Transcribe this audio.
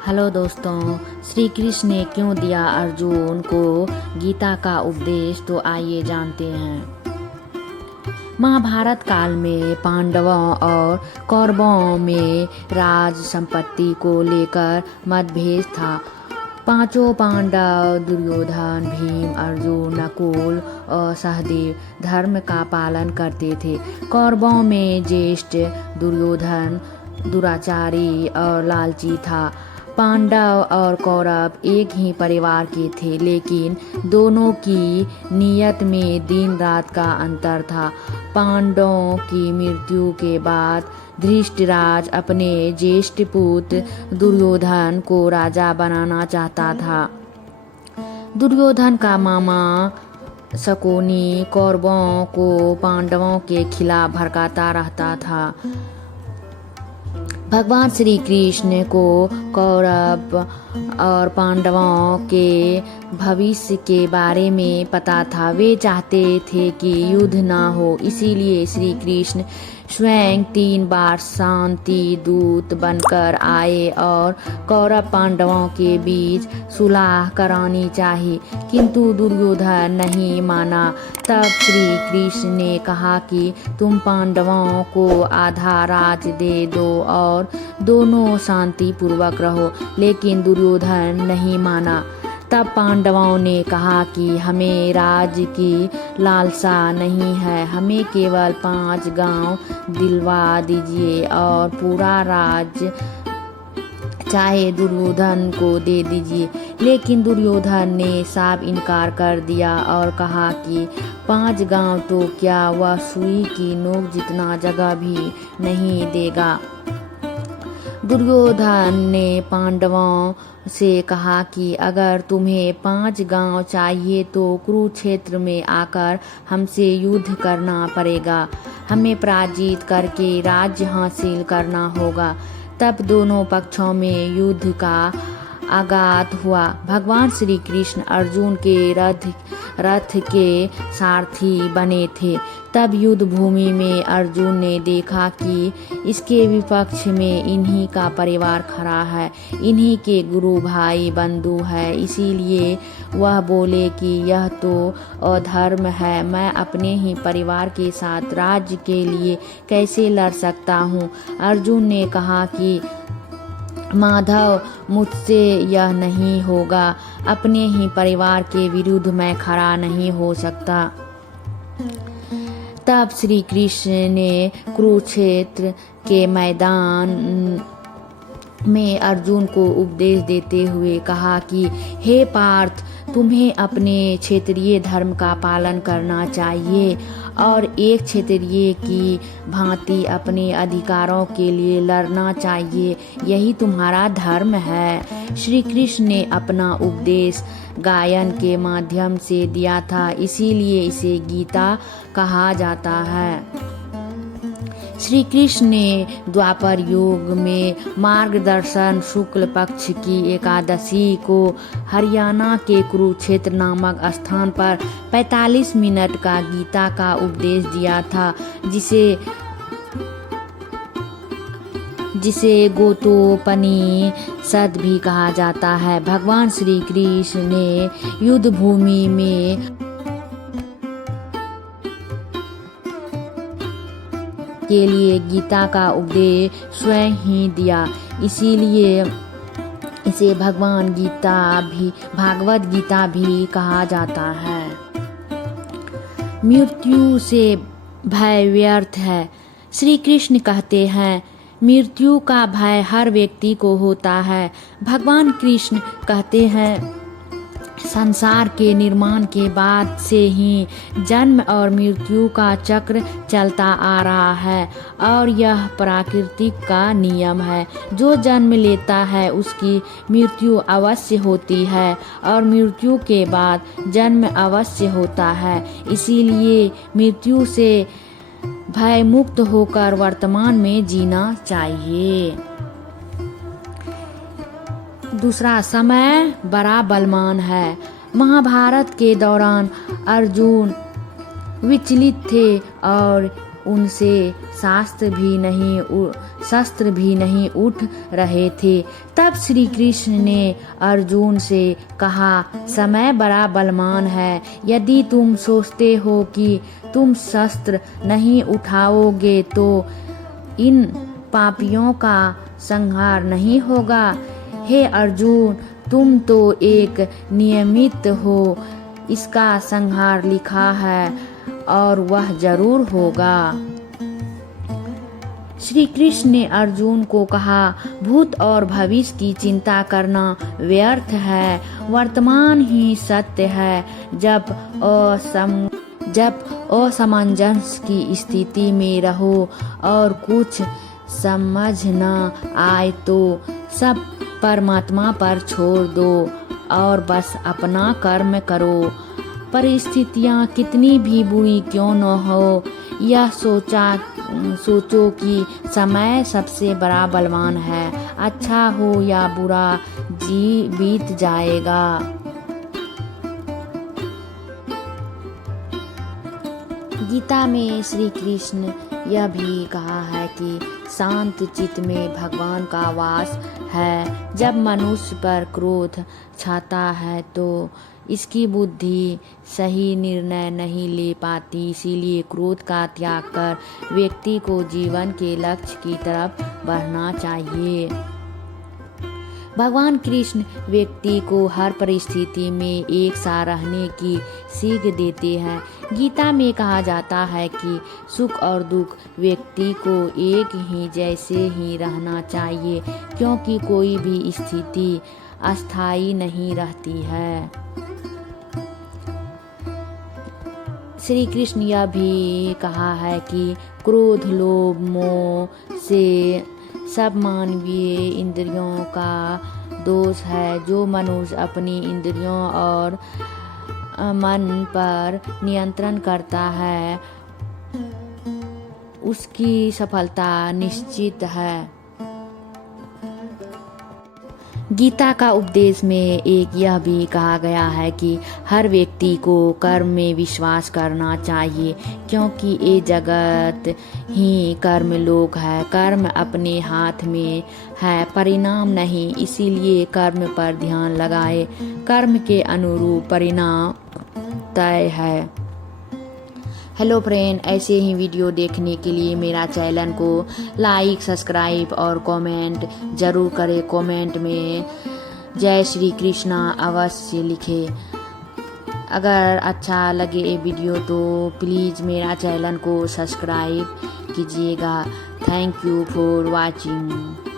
Hello दोस्तों, श्री कृष्ण ने क्यों दिया अर्जुन को गीता का उपदेश, तो आइए जानते हैं। महाभारत काल में पांडवों और कौरवों में राज संपत्ति को लेकर मतभेद था। पांचों पांडव दुर्योधन, भीम, अर्जुन, नकुल और सहदेव धर्म का पालन करते थे। कौरवों में ज्येष्ठ दुर्योधन दुराचारी और लालची था। पांडव और कौरव एक ही परिवार के थे, लेकिन दोनों की नीयत में दिन रात का अंतर था। पांडवों की मृत्यु के बाद धृतराज अपने ज्येष्ठ पुत्र दुर्योधन को राजा बनाना चाहता था। दुर्योधन का मामा शकुनी कौरवों को पांडवों के खिलाफ भड़काता रहता था। भगवान श्री कृष्ण को कौरव और पांडवों के भविष्य के बारे में पता था। वे चाहते थे कि युद्ध ना हो, इसीलिए श्री कृष्ण स्वयं 3 बार शांति दूत बनकर आए और कौरव पांडवों के बीच सुलह करानी चाहिए, किंतु दुर्योधन नहीं माना। तब श्री कृष्ण ने कहा कि तुम पांडवों को आधा राज दे दो और दोनों शांति पूर्वक रहो, लेकिन दुर्योधन नहीं माना। तब पांडवों ने कहा कि हमें राज्य की लालसा नहीं है, हमें केवल 5 गांव दिलवा दीजिए और पूरा राज्य चाहे दुर्योधन को दे दीजिए। लेकिन दुर्योधन ने साफ इनकार कर दिया और कहा कि 5 गांव तो क्या, वह सुई की नोक जितना जगह भी नहीं देगा। दुर्योधन ने पांडवों से कहा कि अगर तुम्हें 5 गांव चाहिए तो कुरुक्षेत्र में आकर हमसे युद्ध करना पड़ेगा, हमें पराजित करके राज्य हासिल करना होगा। तब दोनों पक्षों में युद्ध का आगाज हुआ। भगवान श्री कृष्ण अर्जुन के रथ के सारथी बने थे। तब युद्ध भूमि में अर्जुन ने देखा कि इसके विपक्ष में इन्हीं का परिवार खड़ा है, इन्हीं के गुरु भाई बंधु है, इसीलिए वह बोले कि यह तो अधर्म है, मैं अपने ही परिवार के साथ राज्य के लिए कैसे लड़ सकता हूँ। अर्जुन ने कहा कि माधव, मुझसे यह नहीं होगा, अपने ही परिवार के विरुद्ध मैं खड़ा नहीं हो सकता। तब श्री कृष्ण ने कुरुक्षेत्र के मैदान में अर्जुन को उपदेश देते हुए कहा कि हे पार्थ, तुम्हें अपने क्षेत्रीय धर्म का पालन करना चाहिए और एक क्षत्रिय की भांति अपने अधिकारों के लिए लड़ना चाहिए, यही तुम्हारा धर्म है। श्री कृष्ण ने अपना उपदेश गायन के माध्यम से दिया था, इसीलिए इसे गीता कहा जाता है। श्री कृष्ण ने द्वापर युग में मार्गदर्शन शुक्ल पक्ष की एकादशी को हरियाणा के कुरुक्षेत्र नामक स्थान पर 45 मिनट का गीता का उपदेश दिया था, जिसे गोतोपनिषद भी कहा जाता है। भगवान श्री कृष्ण ने युद्ध भूमि में के लिए गीता का उपदेश स्वयं ही दिया, इसीलिए इसे भागवत गीता भी कहा जाता है। मृत्यु से भय व्यर्थ है। श्री कृष्ण कहते हैं, मृत्यु का भय हर व्यक्ति को होता है। भगवान कृष्ण कहते हैं, संसार के निर्माण के बाद से ही जन्म और मृत्यु का चक्र चलता आ रहा है और यह प्रकृति का नियम है। जो जन्म लेता है उसकी मृत्यु अवश्य होती है और मृत्यु के बाद जन्म अवश्य होता है। इसीलिए मृत्यु से भय मुक्त होकर वर्तमान में जीना चाहिए। दूसरा, समय बड़ा बलवान है। महाभारत के दौरान अर्जुन विचलित थे और उनसे शस्त्र भी नहीं उठ रहे थे। तब श्री कृष्ण ने अर्जुन से कहा, समय बड़ा बलवान है। यदि तुम सोचते हो कि तुम शस्त्र नहीं उठाओगे तो इन पापियों का संहार नहीं होगा। हे अर्जुन, तुम तो एक नियमित हो, इसका संहार लिखा है और वह जरूर होगा। श्री कृष्ण ने अर्जुन को कहा, भूत और भविष्य की चिंता करना व्यर्थ है, वर्तमान ही सत्य है। जब असमंजस की स्थिति में रहो और कुछ समझ न आए तो सब परमात्मा पर छोड़ दो और बस अपना कर्म करो। परिस्थितियाँ कितनी भी बुरी क्यों न हो, यह सोचो कि समय सबसे बड़ा बलवान है। अच्छा हो या बुरा, बीत जाएगा। गीता में श्री कृष्ण यह भी कहा है कि शांत चित्त में भगवान का वास है। जब मनुष्य पर क्रोध छाता है तो इसकी बुद्धि सही निर्णय नहीं ले पाती। इसीलिए क्रोध का त्याग कर व्यक्ति को जीवन के लक्ष्य की तरफ बढ़ना चाहिए। भगवान कृष्ण व्यक्ति को हर परिस्थिति में एक सा रहने की सीख देते हैं। गीता में कहा जाता है कि सुख और दुख व्यक्ति को एक ही जैसे ही रहना चाहिए, क्योंकि कोई भी स्थिति अस्थायी नहीं रहती है। श्री कृष्ण यह भी कहा है कि क्रोध, लोभ, मोह से सब मानवीय इंद्रियों का दोष है। जो मनुष्य अपनी इंद्रियों और मन पर नियंत्रण करता है उसकी सफलता निश्चित है। गीता का उपदेश में एक यह भी कहा गया है कि हर व्यक्ति को कर्म में विश्वास करना चाहिए, क्योंकि ये जगत ही कर्म लोक है। कर्म अपने हाथ में है, परिणाम नहीं। इसीलिए कर्म पर ध्यान लगाए, कर्म के अनुरूप परिणाम तय है। हेलो फ्रेंड, ऐसे ही वीडियो देखने के लिए मेरा चैनल को लाइक, सब्सक्राइब और कमेंट जरूर करें। कमेंट में जय श्री कृष्णा अवश्य लिखें। अगर अच्छा लगे ये वीडियो तो प्लीज़ मेरा चैनल को सब्सक्राइब कीजिएगा। Thank you for watching.